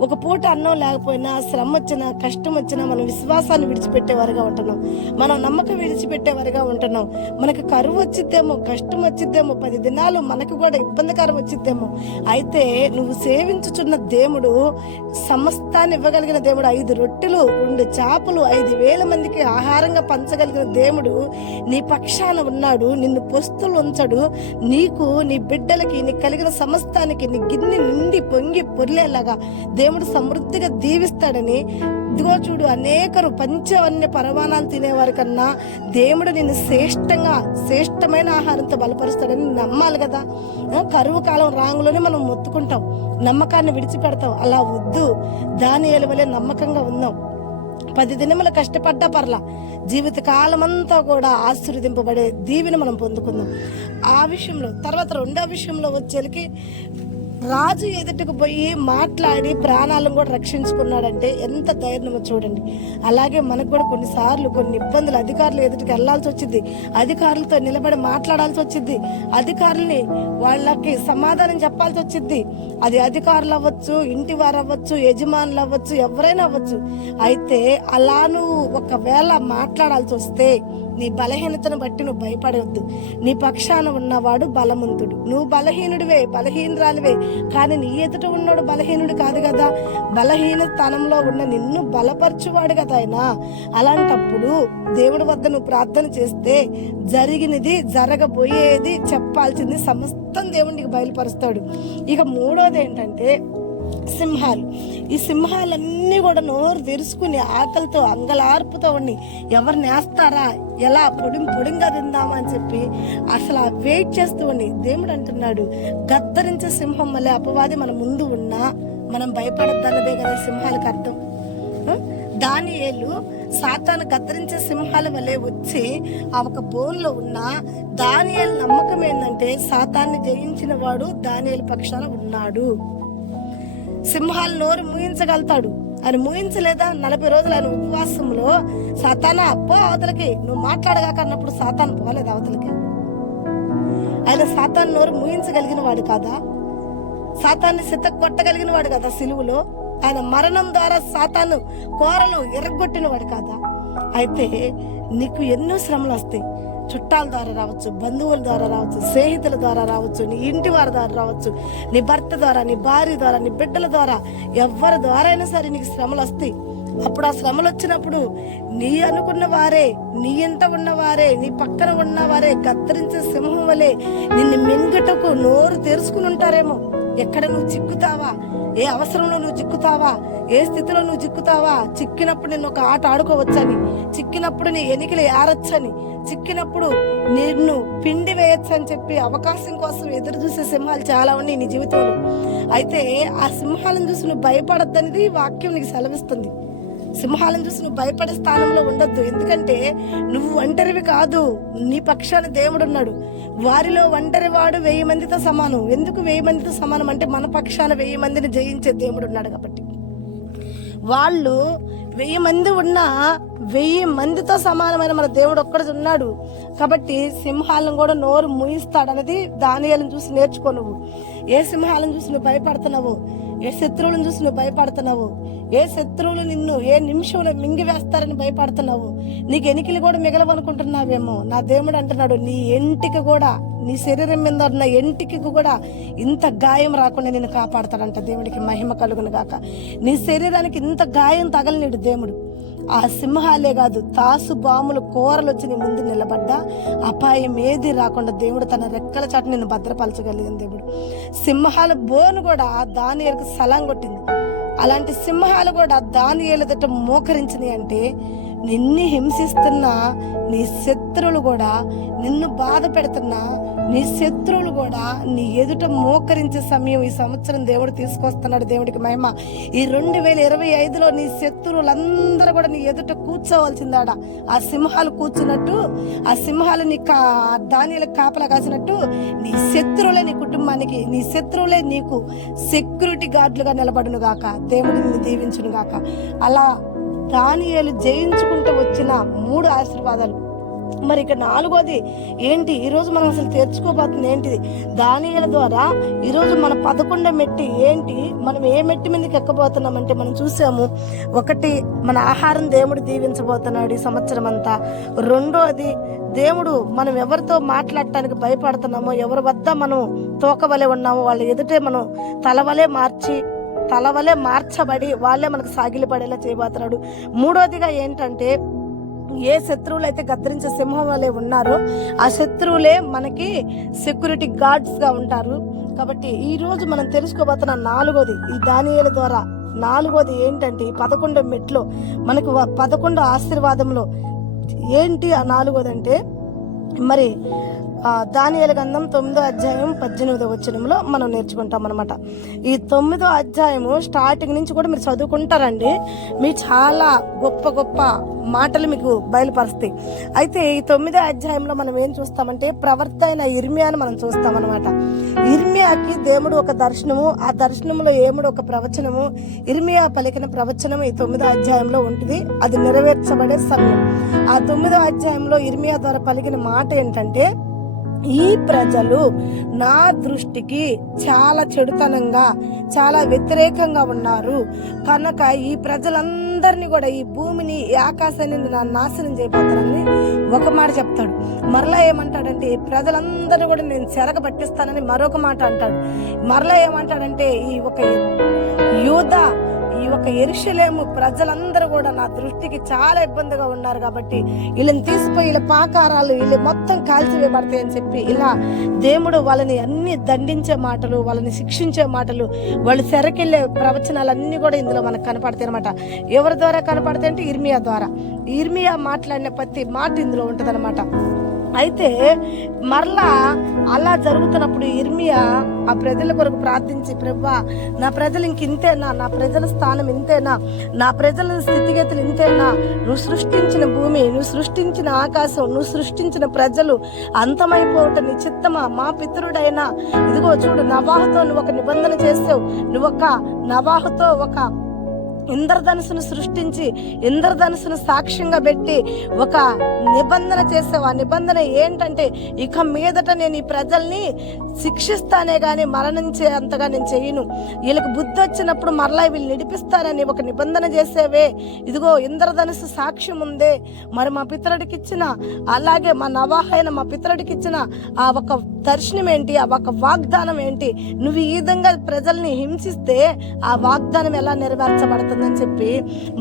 ఒక పూట అన్నం లేకపోయినా, శ్రమ వచ్చినా, కష్టం వచ్చినా మనం విశ్వాసాన్ని విడిచిపెట్టేవారుగా ఉంటున్నాం, మనం నమ్మకం విడిచిపెట్టేవారుగా ఉంటున్నాం. మనకు కరువు వచ్చిద్దేమో, కష్టం వచ్చిద్దేమో, 10 దినాలు మనకు కూడా ఇబ్బందికరం వచ్చిద్దేమో. అయితే నువ్వు సేవించుచున్న దేవుడు సమస్తాన్ని ఇవ్వగలిగిన దేవుడు, 5 రొట్టెలు 2 చేపలు 5,000 మందికి ఆహారంగా పంచగలిగిన దేవుడు నీ పక్షాన ఉన్నాడు. నిన్ను పొస్తులు ఉంచడు. నీకు, నీ బిడ్డలకి, నీ కలిగిన సమస్తానికి నీ గిన్నె నిండి పొంగి పొర్లేలాగా దేవుడు సమృద్ధిగా దీవిస్తాడని. ఇదిగో చూడు, అనేకరు పంచవన్య పరమాణాలు తినేవారి కన్నా దేవుడు నిన్ను శ్రేష్టమైన ఆహారంతో బలపరుస్తాడని నమ్మాలి కదా. కరువు కాలం రాంగులోనే మనం మొత్తుకుంటాం, నమ్మకాన్ని విడిచిపెడతాం. అలా వద్దు, దానియేలు వలె నమ్మకంగా ఉందాం. 10 దినములు కష్టపడ్డా పర్లా, జీవిత కాలమంతా కూడా ఆశీర్వదింపబడే దీవెన మనం పొందుకుందాం. ఆ విషయంలో తర్వాత రెండో విషయంలో వచ్చేకి రాజు ఎదుటికి పోయి మాట్లాడి ప్రాణాలను కూడా రక్షించుకున్నాడంటే ఎంత ధైర్యమో చూడండి. అలాగే మనకు కూడా కొన్నిసార్లు కొన్ని ఇబ్బందులు, అధికారులు ఎదుటికి వెళ్లాల్సి వచ్చింది, అధికారులతో నిలబడి మాట్లాడాల్సి వచ్చింది, అధికారుల్ని వాళ్ళకి సమాధానం చెప్పాల్సి వచ్చింది. అది అధికారులు అవ్వచ్చు, ఇంటి వారు అవ్వచ్చు, యజమానులు అవ్వచ్చు, ఎవరైనా అవ్వచ్చు. అయితే అలా నువ్వు ఒకవేళ మాట్లాడాల్సి వస్తే నీ బలహీనతను బట్టి నువ్వు భయపడవద్దు. నీ పక్షాన ఉన్నవాడు బలవంతుడు, నువ్వు బలహీనుడివే, బలహీనరాలివే, కానీ నీ ఎదుట ఉన్నాడు బలహీనుడు కాదు కదా. బలహీన స్థానంలో ఉన్న నిన్ను బలపరచువాడు కదా ఆయన. అలాంటప్పుడు దేవుడి వద్ద నువ్వు ప్రార్థన చేస్తే జరిగినది, జరగబోయేది, చెప్పాల్సింది సమస్తం దేవుడికి బయలుపరుస్తాడు. ఇక మూడోది ఏంటంటే సింహాలు. ఈ సింహాలన్నీ కూడా నోరు తెరుచుకుని ఆకలితో అంగలార్పుతో ఉండి ఎవరిని వేస్తారా, ఎలా పొడింగా తిందామా అని చెప్పి అసలు వెయిట్ చేస్తూ ఉండి దేవుడు అంటున్నాడు, గద్దరించే సింహం మళ్ళీ అపవాది మన ముందు ఉన్నా మనం భయపడద్దన్నదే కదా సింహాలకు అర్థం. దానియేలు సాతాను గద్దరించే సింహాల వలె వచ్చి ఆ ఒక బోన్లో ఉన్న దానియేలు నమ్మకం ఏంటంటే, సాతాన్ని జయించిన వాడు దానియేలు పక్షాన ఉన్నాడు. సింహాలు నోరు మూయించగలుగుతాడు, ఆయన మూయించలేదా? 40 రోజులు ఆయన ఉపవాసంలో సాతానా పో అవతలకి, నువ్వు మాట్లాడగాక అన్నప్పుడు సాతాను పోలేదు అవతలకి. ఆయన సాతాను నోరు మూయించగలిగిన వాడు కాదా? సాతాన్ని కొట్టగలిగిన వాడు కదా సిలువలో. ఆయన మరణం ద్వారా సాతాను కోరలు ఎర్రగొట్టిన వాడు కాదా? అయితే నీకు ఎన్నో శ్రమలు వస్తాయి. చుట్టాల ద్వారా రావచ్చు, బంధువుల ద్వారా రావచ్చు, స్నేహితుల ద్వారా రావచ్చు, నీ ఇంటి వారి ద్వారా రావచ్చు, నీ భర్త ద్వారా, నీ భార్య ద్వారా, నీ బిడ్డల ద్వారా, ఎవరి ద్వారా అయినా సరే నీకు శ్రమలు వస్తాయి. అప్పుడు ఆ శ్రమలు వచ్చినప్పుడు నీ అనుకున్న వారే, నీ ఇంట ఉన్నవారే, నీ పక్కన ఉన్నవారే గద్దరించే సింహం వలె నిన్ను మింగటకు నోరు తెరుచుకుని ఉంటారేమో. ఎక్కడ నువ్వు చిక్కుతావా, ఏ అవసరంలో నువ్వు చిక్కుతావా, ఏ స్థితిలో నువ్వు చిక్కుతావా, చిక్కినప్పుడు నేను ఒక ఆట ఆడుకోవచ్చని, చిక్కినప్పుడు నీ ఎనికిలు ఏరొచ్చని, చిక్కినప్పుడు నిన్ను పిండి వేయచ్చు అని చెప్పి అవకాశం కోసం ఎదురు చూసే సింహాలు చాలా ఉన్నాయి నీ జీవితంలో. అయితే ఆ సింహాలను చూసి నువ్వు భయపడద్దనేది వాక్యం నీకు సెలవిస్తుంది. సింహాలను చూసి నువ్వు భయపడే స్థానంలో ఉండొద్దు. ఎందుకంటే నువ్వు ఒంటరివి కాదు, నీ పక్షాన దేవుడు ఉన్నాడు. వారిలో ఒంటరి వాడు 1000 మందితో సమానం. ఎందుకు 1000 మందితో సమానం అంటే మన పక్షాన 1000 మందిని జయించే దేవుడు ఉన్నాడు కాబట్టి. వాళ్ళు 1000 మంది ఉన్నా 1000 మందితో సమానమైన మన దేవుడు ఒక్కడు ఉన్నాడు కాబట్టి సింహాలను కూడా నోరు మూయిస్తాడనేది దానియేలును చూసి నేర్చుకో. నువ్వు ఏ సింహాలను చూసి నువ్వు భయపడుతున్నావు, ఏ శత్రువులను చూసి నువ్వు భయపడుతున్నావు, ఏ శత్రువులు నిన్ను ఏ నిమిషంలో మింగివేస్తారని భయపడుతున్నావు, నీకు ఎనికిలు కూడా మిగలవనుకుంటున్నావేమో. నా దేవుడు అంటున్నాడు, నీ ఎంటికి కూడా, నీ శరీరం మీద ఉన్న ఎంటికి కూడా ఇంత గాయం రాకుండా నేను కాపాడతాడంట. దేవుడికి మహిమ కలుగును గాక. నీ శరీరానికి ఇంత గాయం తగలనిడు దేవుడు. ఆ సింహాలే కాదు, తాసు బాములు కూరలు వచ్చి నీ ముందు నిలబడ్డా అపాయం ఏది రాకుండా దేవుడు తన రెక్కల చాటు నిన్ను భద్రపరచగలిగిన దేవుడు. సింహాల బోను కూడా దానియేలుకు సలాం కొట్టింది. అలాంటి సింహాలు కూడా దానియేలు ఎదుట మోకరించినాయి అంటే నిన్ను హింసిస్తున్నా నీ శత్రువులు కూడా, నిన్ను బాధ పెడుతున్నా నీ శత్రువులు కూడా నీ ఎదుట మోకరించే సమయం ఈ సంవత్సరం దేవుడు తీసుకొస్తున్నాడు. దేవుడికి మహిమ. ఈ 2025లో నీ శత్రువులందరూ కూడా నీ ఎదుట కూర్చోవలసిందాడ. ఆ సింహాలు కూర్చున్నట్టు, ఆ సింహాలు నీ దానియేలుకు కాపలా కాసినట్టు నీ శత్రువులే నీ కుటుంబానికి, నీ శత్రువులే నీకు సెక్యూరిటీ గార్డులుగా నిలబడును గాక. దేవుడు నిన్ను దీవించును గాక. అలా దానియేలు జయించుకుంటూ వచ్చిన 3 ఆశీర్వాదాలు. మరి ఇక 4వది ఏంటి? ఈరోజు మనం అసలు తెచ్చుకోబోతుంది ఏంటిది? దానియేలు ద్వారా ఈరోజు మన 11వ మెట్టి ఏంటి? మనం ఏ మెట్టి మీదకి ఎక్కబోతున్నామంటే మనం చూసాము. 1, మన ఆహారం దేవుడు దీవించబోతున్నాడు ఈ సంవత్సరం అంతా. 2వది, దేవుడు మనం ఎవరితో మాట్లాడటానికి భయపడుతున్నామో, ఎవరి వద్ద మనం తోకవలే ఉన్నామో వాళ్ళ ఎదుటే మనం తలవలే మార్చబడి వాళ్ళే మనకు సాగిలిపడేలా చేయబోతున్నాడు. 3వదిగా ఏంటంటే, ఏ శత్రువులు అయితే గద్దరించే సింహం వలె ఉన్నారో ఆ శత్రువులే మనకి సెక్యూరిటీ గార్డ్స్ గా ఉంటారు. కాబట్టి ఈ రోజు మనం తెలుసుకోబోతున్న 4వది ఈ దానియేలు ద్వారా. 4వది ఏంటంటే, ఈ 11 మెట్లో మనకు 11 ఆశీర్వాదంలో ఏంటి ఆ 4వది అంటే, మరి దానియేలు గ్రంథం 9వ అధ్యాయం 18వ వచనంలో మనం నేర్చుకుంటాం అనమాట. ఈ 9వ అధ్యాయము స్టార్టింగ్ నుంచి కూడా మీరు చదువుకుంటారండి. మీ చాలా గొప్ప గొప్ప మాటలు మీకు బయలుపరుస్తాయి. అయితే ఈ 9వ అధ్యాయంలో మనం ఏం చూస్తామంటే, ప్రవక్త అయిన ఇర్మియాను మనం చూస్తాం అనమాట. ఇర్మియాకి దేవుడు ఒక దర్శనము, ఆ దర్శనంలో ఏముడు ఒక ప్రవచనము, ఇర్మియా పలికిన ప్రవచనం ఈ 9వ అధ్యాయంలో ఉంటుంది. అది నెరవేర్చబడే సమయం. ఆ 9వ అధ్యాయంలో ఇర్మియా ద్వారా పలికిన మాట ఏంటంటే, ఈ ప్రజలు నా దృష్టికి చాలా చెడుతనంగా, చాలా వ్యతిరేకంగా ఉన్నారు కనుక ఈ ప్రజలందరినీ కూడా, ఈ భూమిని, ఈ ఆకాశాన్ని నాశనం చేయబోతానని ఒక మాట చెప్తాడు. మరలా ఏమంటాడంటే, ప్రజలందరూ కూడా నేను చెరగ పట్టిస్తానని మరొక మాట అంటాడు. మరలా ఏమంటాడంటే, ఈ ఒక యెరూషలేము ప్రజలందరూ కూడా నా దృష్టికి చాలా ఇబ్బందిగా ఉన్నారు కాబట్టి వీళ్ళని తీసిపోయి వీళ్ళ పాకారాలు వీళ్ళు మొత్తం కాల్చివేయబడతాయి అని చెప్పి ఇలా దేవుడు వాళ్ళని అన్ని దండించే మాటలు, వాళ్ళని శిక్షించే మాటలు, వాళ్ళు చెరకెళ్ళే ప్రవచనాలు అన్ని కూడా ఇందులో మనకు కనపడతాయి అనమాట. ఎవరి ద్వారా కనపడతాయి అంటే ఇర్మియా ద్వారా. ఇర్మియా మాట్లాడిన ప్రతి మాట ఇందులో ఉంటుంది అనమాట. అయితే మరలా అలా జరుగుతున్నప్పుడు ఇర్మియా ఆ ప్రజల కొరకు ప్రార్థించి, ప్రభువా నా ప్రజలు ఇంతేనా, నా ప్రజల స్థానం ఇంతేనా, నా ప్రజల స్థితిగతులు ఇంతేనా, నువ్వు సృష్టించిన భూమి, నువ్వు సృష్టించిన ఆకాశం, నువ్వు సృష్టించిన ప్రజలు అంతమైపోవటం నీ చిత్తమా? మా పితరుడైనా ఇదిగో చూడు, నవాహుతో నువ్వు ఒక నిబంధన చేసావు, నువ్వు ఒక నవాహుతో ఒక ఇంద్రధనుసును సృష్టించి ఇంద్రధనుసును సాక్ష్యంగా పెట్టి ఒక నిబంధన చేసావు. ఆ నిబంధన ఏంటంటే, ఇక మీదట నేను ఈ ప్రజల్ని శిక్షిస్తానే గాని మరణించే అంతగా నేను చేయను, వీళ్ళకి బుద్ధి వచ్చినప్పుడు మరలా వీళ్ళు నడిపిస్తానని ఒక నిబంధన చేసేవే. ఇదిగో ఇంద్రధనుసు సాక్ష్యం ఉందే. మరి మా పితరుడికి ఇచ్చిన, అలాగే మా నవాహైన మా పితరుడికి ఇచ్చిన ఆ ఒక దర్శనం ఏంటి, ఆ ఒక వాగ్దానం ఏంటి, నువ్వు ఈ విధంగా ప్రజల్ని హింసిస్తే ఆ వాగ్దానం ఎలా నెరవేర్చబడుతుందని చెప్పి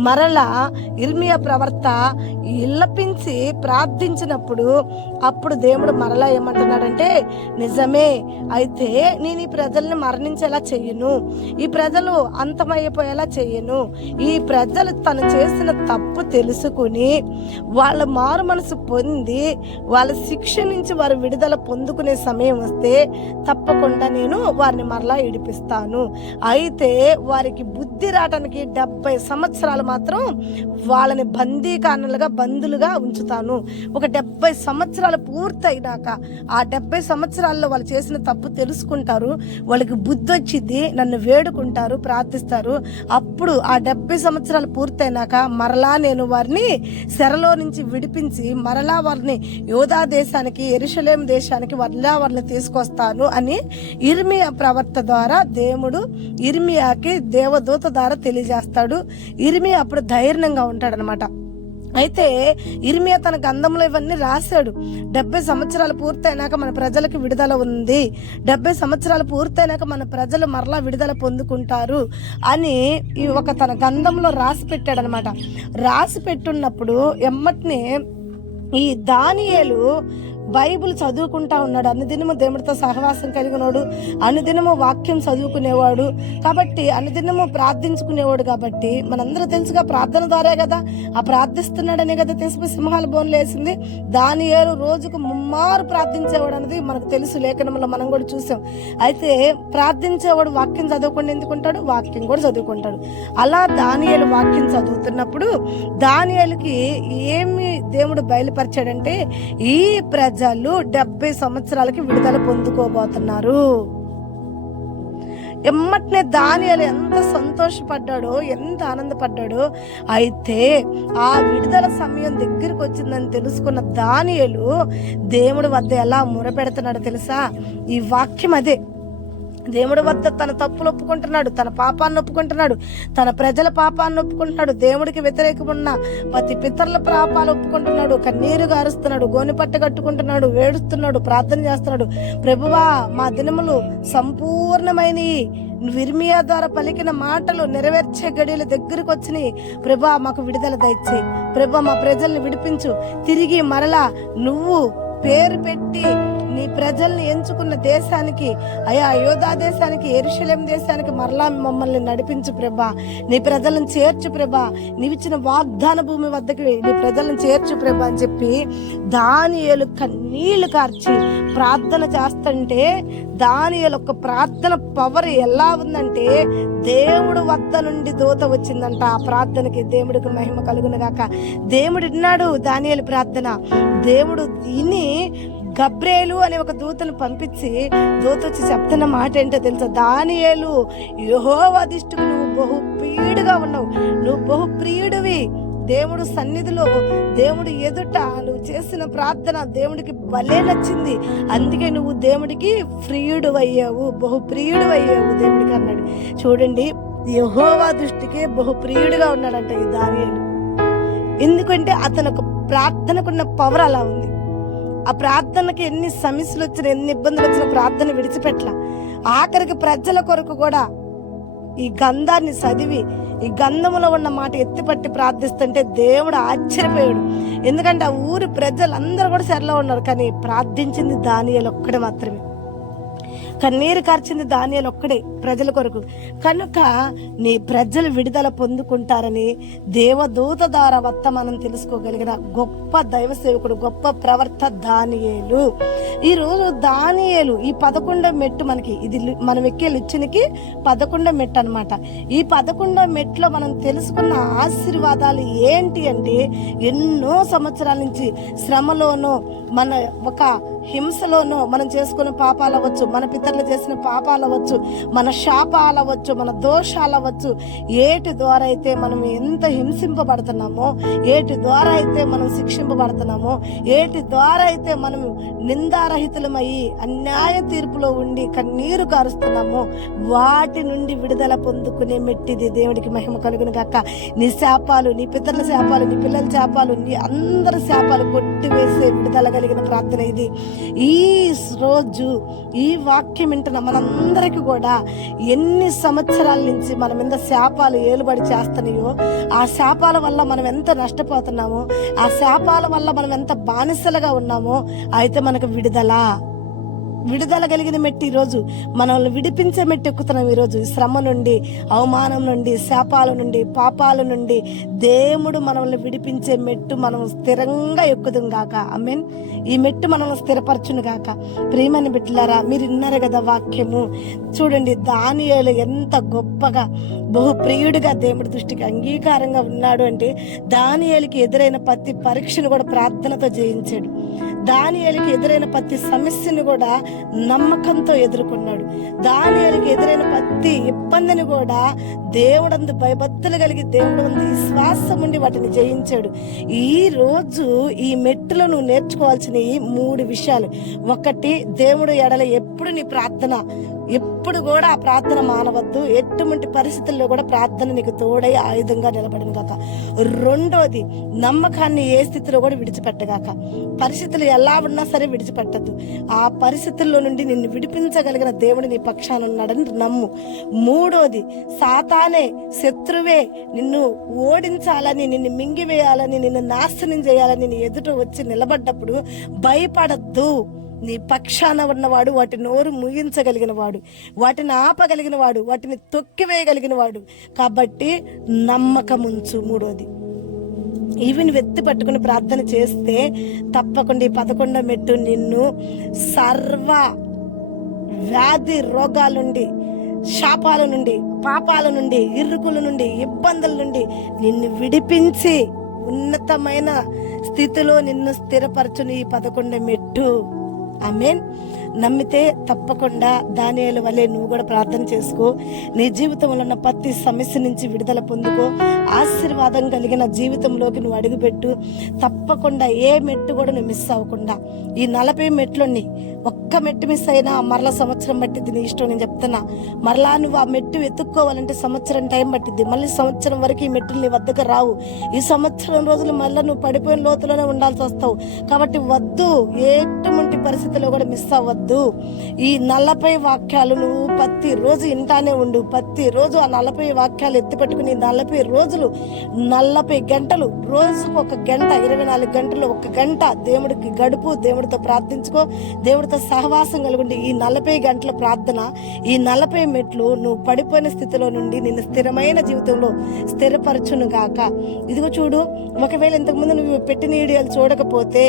మరలా ఇర్మియా ప్రవర్త ఇల్లపించి ప్రార్థించినప్పుడు అప్పుడు దేవుడు మరలా ఏమంటున్నాడంటే, నిజమే, అయితే నేను ఈ ప్రజల్ని మరణించేలా చెయ్యను, ఈ ప్రజలు అంతమైపోయేలా చెయ్యను, ఈ ప్రజలు తను చేసిన తప్పు తెలుసుకుని వాళ్ళ మారు మనసు పొంది వాళ్ళ శిక్ష నుంచి వారు విడుదల పొందుకునే సమయం వస్తే తప్పకుండా నేను వారిని మరలా ఇడిపిస్తాను. అయితే వారికి బుద్ధి రావడానికి 70 సంవత్సరాలు మాత్రం వాళ్ళని బందీకానులుగా బందులుగా ఉంచుతాను. ఒక 70 సంవత్సరాలు పూర్తయినాక ఆ 70 సంవత్సరాల్లో వాళ్ళు చేసిన తప్పు తెలుసుకుంటారు, వాళ్ళకి బుద్ధి వచ్చింది, నన్ను వేడుకుంటారు, ప్రార్థిస్తారు. అప్పుడు ఆ 70 సంవత్సరాలు పూర్తయినాక మరలా నేను వారిని చెరలో నుంచి విడిపించి మరలా వారిని యోధా దేశానికి, యెరూషలేము దేశానికి మరలా వారిని తీసుకొస్తాను అని ఇర్మియా ప్రవర్త ద్వారా దేవుడు ఇర్మియాకి దేవదూత ద్వారా తెలియజేస్తాడు. ఇర్మియా అప్పుడు ధైర్యంగా ఉంటాడనమాట. అయితే ఇర్మియా తన గ్రంథంలో ఇవన్నీ రాశాడు. 70 సంవత్సరాలు పూర్తయినాక మన ప్రజలకు విడుదల ఉంది, 70 సంవత్సరాలు పూర్తయినాక మన ప్రజలు మరలా విడుదల పొందుకుంటారు అని ఈ ఒక తన గ్రంథంలో రాసి పెట్టాడనమాట. రాసి పెట్టున్నప్పుడు ఎమ్మటినే ఈ దానియేలు బైబిల్ చదువుకుంటా ఉన్నాడు. అనుదినము దేవుడితో సహవాసం కలిగినోడు, అనుదినము వాక్యం చదువుకునేవాడు కాబట్టి, అనుదినము ప్రార్థించుకునేవాడు కాబట్టి మనందరూ తెలుసుగా ప్రార్థన ద్వారా కదా, ఆ ప్రార్థిస్తున్నాడనే కదా తెలిసిపోయి సింహాల బోన్లు వేసింది. దానియేలు రోజుకు ముమ్మారు ప్రార్థించేవాడు అనేది మనకు తెలుసు, లేఖనంలో మనం కూడా చూసాం. అయితే ప్రార్థించేవాడు వాక్యం చదువుకుండా ఎందుకుంటాడు, వాక్యం కూడా చదువుకుంటాడు. అలా దానియేలు వాక్యం చదువుతున్నప్పుడు దానియేలుకి ఏమి దేవుడు బయలుపరిచాడంటే, ఈ ప్రజలు 70 సంవత్సరాలకి విడుదల పొందుకోబోతున్నారు. ఎమ్మటనే దానియేలు ఎంత సంతోషపడ్డాడో, ఎంత ఆనందపడ్డాడో. అయితే ఆ విడుదల సమయం దగ్గరికి వచ్చిందని తెలుసుకున్న దానియేలు దేవుడి వద్ద ఎలా మొరపెడుతున్నాడో తెలుసా? ఈ వాక్యం అదే. దేవుడి వద్ద తన తప్పులు ఒప్పుకుంటున్నాడు, తన పాపాన్ని ఒప్పుకుంటున్నాడు, తన ప్రజల పాపాన్ని ఒప్పుకుంటున్నాడు, దేవుడికి వ్యతిరేకమున్న ప్రతి పితరుల పాపాలు ఒప్పుకుంటున్నాడు, కన్నీరు గారుస్తున్నాడు, గోనెపట్ట కట్టుకుంటున్నాడు, వేడుస్తున్నాడు, ప్రార్థన చేస్తున్నాడు. ప్రభువా, మా దినములు సంపూర్ణమైనవి, ఇర్మియా ద్వారా పలికిన మాటలు నెరవేర్చే గడియల దగ్గరకు వచ్చినాయి. ప్రభువా, మాకు విడుదల దయచేయి, ప్రభువా మా ప్రజల్ని విడిపించు, తిరిగి మరలా నువ్వు పేరు పెట్టి నీ ప్రజల్ని ఎంచుకున్న దేశానికి, అయా యోధా దేశానికి, యెరూషలేము దేశానికి మరలా మమ్మల్ని నడిపించు ప్రభా, నీ ప్రజలను చేర్చు ప్రభా, నీవిచ్చిన వాగ్దాన భూమి వద్దకి నీ ప్రజలను చేర్చు ప్రభా అని చెప్పి దానియేలు కన్నీళ్లు కార్చి ప్రార్థన చేస్తుంటే, దానియేలు ఒక ప్రార్థన పవర్ ఎలా ఉందంటే, దేవుడు వద్ద నుండి దూత వచ్చిందంట. ఆ ప్రార్థనకి దేవుడికి మహిమ కలుగును గాక. దేవుడు విన్నాడు దానియేలు ప్రార్థన. దేవుడు విని గబ్రియేలు అనే ఒక దూతను పంపించి, దూత వచ్చి చెప్తున్న మాట ఏంటో తెలుసా? దానియేలు, యెహోవా దృష్టికి నువ్వు బహుప్రియుడిగా ఉన్నావు, నువ్వు బహుప్రియుడివి. దేవుడు సన్నిధిలో, దేవుడు ఎదుట నువ్వు చేసిన ప్రార్థన దేవుడికి భలే నచ్చింది. అందుకే నువ్వు దేవుడికి ప్రియుడు అయ్యావు, బహుప్రియుడు అయ్యావు దేవుడికి అన్నాడు. చూడండి, యెహోవా దృష్టికి బహుప్రియుడిగా ఉన్నాడంట ఈ దానియేలు. ఎందుకంటే అతను ఒక ప్రార్థనకున్న పవర్ అలా ఉంది. ఆ ప్రార్థనకి ఎన్ని సమస్యలు వచ్చినా, ఎన్ని ఇబ్బందులు వచ్చినా ప్రార్థన విడిచిపెట్టల. ఆఖరికి ప్రజల కొరకు కూడా ఈ గంధాన్ని చదివి ఈ గంధములో ఉన్న మాట ఎత్తిపట్టి ప్రార్థిస్తుంటే దేవుడు ఆశ్చర్యపోయాడు. ఎందుకంటే ఆ ఊరి ప్రజలందరూ కూడా చెరలో ఉన్నారు, కానీ ప్రార్థించింది దానియేలు ఒక్కడే మాత్రమే. కన్నీరు కార్చింది దానియేలు ఒక్కడే ప్రజల కొరకు. కనుక నీ ప్రజలు విడుదల పొందుకుంటారని దేవదూత ద్వారా వర్తమానం తెలుసుకోగలిగిన గొప్ప దైవ సేవకుడు, గొప్ప ప్రవర్త దానియేలు. ఈరోజు దానియేలు ఈ 11వ మెట్టు, మనకి ఇది మనం ఎక్కే లిచ్చునికి 11వ మెట్టు అనమాట. ఈ 11వ మెట్టులో మనం తెలుసుకున్న ఆశీర్వాదాలు ఏంటి అంటే, ఎన్నో సంవత్సరాల నుంచి శ్రమలోనో, మన ఒక హింసలోనో మనం చేసుకున్న పాపాలు అవ్వచ్చు, మన పితరులు చేసిన పాపాలు అవ్వచ్చు, మన శాపాలు అవ్వచ్చు, మన దోషాలు అవ్వచ్చు, ఏటి ద్వారా అయితే మనం ఎంత హింసింపబడుతున్నామో, ఏటి ద్వారా అయితే మనం శిక్షింపబడుతున్నామో, ఏటి ద్వారా అయితే మనం నిందారహితులమయ్యి అన్యాయ తీర్పులో ఉండి కన్నీరు కారుస్తున్నామో, వాటి నుండి విడుదల పొందుకునే మెట్టిది. దేవుడికి మహిమ కలుగును గాక. నీ శాపాలు, నీ పితరుల శాపాలు, నీ పిల్లల శాపాలు, నీ అందరి శాపాలు కొట్టివేసే విడుదల కలిగిన ప్రార్థన ఇది. ఈ రోజు ఈ వాక్యం వింటున్న మనందరికీ కూడా ఎన్ని సంవత్సరాల నుంచి మన మీద శాపాలు ఏలుబడి చేస్తున్నాయో, ఆ శాపాల వల్ల మనం ఎంత నష్టపోతున్నామో, ఆ శాపాల వల్ల మనం ఎంత బానిసలుగా ఉన్నామో, అయితే మనకు విడుదల కలిగిన మెట్టు ఈరోజు మనల్ని విడిపించే మెట్టు ఎక్కుతున్నాం. ఈరోజు శ్రమ నుండి, అవమానం నుండి, శాపాల నుండి, పాపాల నుండి దేవుడు మనల్ని విడిపించే మెట్టు మనం స్థిరంగా ఎక్కుదాం గాక. ఆమేన్. ఈ మెట్టు మనల్ని స్థిరపరచును గాక. ప్రియమైన బిడ్డలారా, మీరు విన్నారు కదా వాక్యము. చూడండి, దానియేలు ఎంత గొప్పగా బహు ప్రియుడిగా దేవుడి దృష్టికి అంగీకారంగా ఉన్నాడు అంటే, దానియేలుకి ఎదురైన ప్రతి పరీక్షను కూడా ప్రార్థనతో జయించాడు. దానియేలుకి ఎదురైన ప్రతి సమస్యను కూడా నమ్మకంతో ఎదుర్కొన్నాడు. దానియేలుకి ఎదురైన ప్రతి ఇబ్బందిని కూడా దేవుడందు భయభక్తులు కలిగి దేవుడందు విశ్వాసం ఉండి వాటిని జయించాడు. ఈ రోజు ఈ మెట్టులో నువ్వు నేర్చుకోవాల్సిన 3 విషయాలు. ఒకటి, దేవుడు ఎడల ఎప్పుడు నీ ప్రార్థన, ఎప్పుడు కూడా ఆ ప్రార్థన మానవద్దు. ఎటువంటి పరిస్థితుల్లో కూడా ప్రార్థన నీకు తోడై ఆయుధంగా నిలబడను గాక. రెండోది, నమ్మకాన్ని ఏ స్థితిలో కూడా విడిచిపెట్టగాక. పరిస్థితులు ఎలా ఉన్నా సరే విడిచిపెట్టద్దు. ఆ పరిస్థితుల్లో నుండి నిన్ను విడిపించగలిగిన దేవుడు నీ పక్షాన ఉన్నాడని నమ్ము. మూడోది, సాతానే, శత్రువే నిన్ను ఓడించాలని, నిన్ను మింగివేయాలని, నిన్ను నాశనం చేయాలని నీ ఎదుట వచ్చి నిలబడ్డప్పుడు భయపడద్దు. నీ పక్షాన ఉన్నవాడు వాటి నోరు ముగించగలిగిన వాడు, వాటిని ఆపగలిగిన వాడు, వాటిని తొక్కివేయగలిగిన వాడు. కాబట్టి నమ్మకముంచు. మూడోది, ఇవిని వెత్తి పట్టుకుని ప్రార్థన చేస్తే తప్పకుండా ఈ 11వ మెట్టు నిన్ను సర్వ వ్యాధి రోగాల నుండి, శాపాల నుండి, పాపాల నుండి, ఇరుకుల నుండి, ఇబ్బందుల నుండి నిన్ను విడిపించి ఉన్నతమైన స్థితిలో నిన్ను స్థిరపరచుని ఈ 11వ మెట్టు. ఆమేన్. నమ్మితే తప్పకుండా దానియేలు వలె నువ్వు కూడా ప్రార్థన చేసుకో. నీ జీవితంలో ఉన్న ప్రతి సమస్య నుంచి విడుదల పొందుకో. ఆశీర్వాదం కలిగిన జీవితంలోకి నువ్వు అడుగుపెట్టు. తప్పకుండా ఏ మెట్టు కూడా నువ్వు మిస్ అవ్వకుండా. ఈ 40 మెట్లున్నాయి. ఒక్క మెట్టు మిస్ అయినా మరలా సంవత్సరం పట్టిద్ది. నీ ఇష్టం, నేను చెప్తున్నా. మరలా నువ్వు ఆ మెట్టు ఎత్తుక్కోవాలంటే సంవత్సరం టైం పట్టిద్ది. మళ్ళీ సంవత్సరం వరకు ఈ మెట్టులు నీ వద్దకు రావు. ఈ సంవత్సరం రోజులు మళ్ళీ నువ్వు పడిపోయిన లోతులోనే ఉండాల్సి వస్తావు. కాబట్టి వద్దు, ఎటువంటి పరిస్థితిలో కూడా మిస్ అవ్వద్దు. ఈ 40 వాక్యాలు నువ్వు ప్రతిరోజు ఇంటానే ఉండు. ప్రతిరోజు ఆ 40 వాక్యాలు ఎత్తిపెట్టుకుని 40 రోజులు 40 గంటలు, రోజుకు 1 గంట, 24 గంటలు 1 గంట దేవుడికి గడుపు. దేవుడితో ప్రార్థించుకో, దేవుడితో సహవాసం కలుగుండి. ఈ 40 గంటల ప్రార్థన, ఈ 40 మెట్లు నువ్వు పడిపోయిన స్థితిలో నుండి నిన్ను స్థిరమైన జీవితంలో స్థిరపరచును గాక. ఇదిగో చూడు, ఒకవేళ ఇంతకుముందు నువ్వు పెట్టిన వీడియోలు చూడకపోతే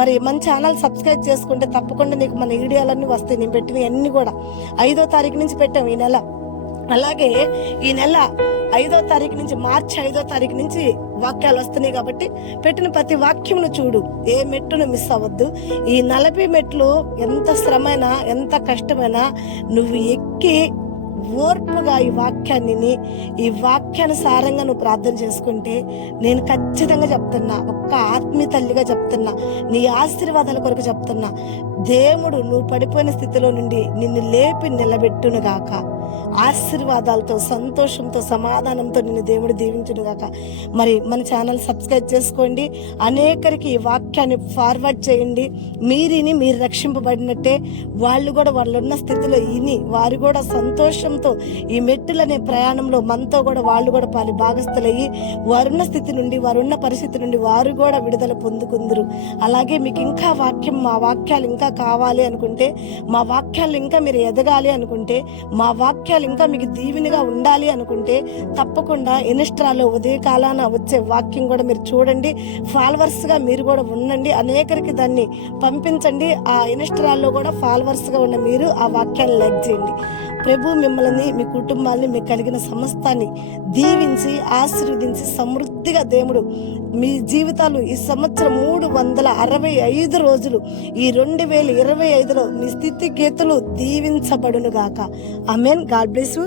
మరి మన ఛానల్ సబ్స్క్రైబ్ చేసుకుంటే తప్పకుండా నీకు మన వీడియోలన్నీ వస్తాయి. నేను పెట్టిన అన్ని కూడా 5వ తారీఖు నుంచి పెట్టాం ఈ నెల. అలాగే ఈ నెల 5వ తారీఖు నుంచి, మార్చి 5వ తారీఖు నుంచి వాక్యాలు వస్తున్నాయి. కాబట్టి పెట్టిన ప్రతి వాక్యమును చూడు, ఏ మెట్టును మిస్ అవ్వద్దు. ఈ 40 మెట్లు ఎంత శ్రమైనా, ఎంత కష్టమైనా నువ్వు ఎక్కి ఓర్పుగా ఈ వాక్యాన్ని, ఈ వాక్యానుసారంగా నువ్వు ప్రార్థన చేసుకుంటే నేను ఖచ్చితంగా చెప్తున్నా, ఒక్క ఆత్మీయ తల్లిగా చెప్తున్నా, నీ ఆశీర్వాదాల కొరకు చెప్తున్నా, దేవుడు నువ్వు పడిపోయిన స్థితిలో నుండి నిన్ను లేపి నిలబెట్టును గాక. ఆశీర్వాదాలతో, సంతోషంతో, సమాధానంతో నిన్ను దేవుడు దీవించును గాక. మరి మన ఛానల్ సబ్స్క్రైబ్ చేసుకోండి. అనేకరికి ఈ వాక్యాన్ని ఫార్వర్డ్ చేయండి. మీరు రక్షింపబడినట్టే వాళ్ళు కూడా వాళ్ళున్న స్థితిలో విని వారు కూడా సంతోషంతో ఈ మెట్టులనే ప్రయాణంలో మనతో కూడా వాళ్ళు కూడా పాలి భాగస్థులయ్యి వారున్న స్థితి నుండి, వారున్న పరిస్థితి నుండి వారు కూడా విడుదల పొందుకుందరు. అలాగే మీకు ఇంకా మా వాక్యాలు ఇంకా కావాలి అనుకుంటే, మా వాక్యాలు ఇంకా మీరు ఎదగాలి అనుకుంటే, మా వాక్యాలు ఇంకా మీకు దీవెనగా ఉండాలి అనుకుంటే తప్పకుండా ఇన్స్టాలో ఉదయకాలాన వచ్చే వాక్యం కూడా మీరు చూడండి. ఫాలోవర్స్గా మీరు కూడా ఉండండి. అనేకరికి దాన్ని పంపించండి. ఆ ఇన్స్టాలో కూడా ఫాలోవర్స్గా ఉన్న మీరు ఆ వాక్యాన్ని లైక్ చేయండి. ప్రభు మిమ్మల్ని, మీ కుటుంబాన్ని, మీకు కలిగిన సమస్తాన్ని దీవించి ఆశీర్వదించి సమృద్ధిగా దేవుడు మీ జీవితాలు ఈ సంవత్సరం 365 రోజులు, ఈ 2025లో మీ స్థితిగతులు దీవించబడును గాక. ఆమేన్. God bless you.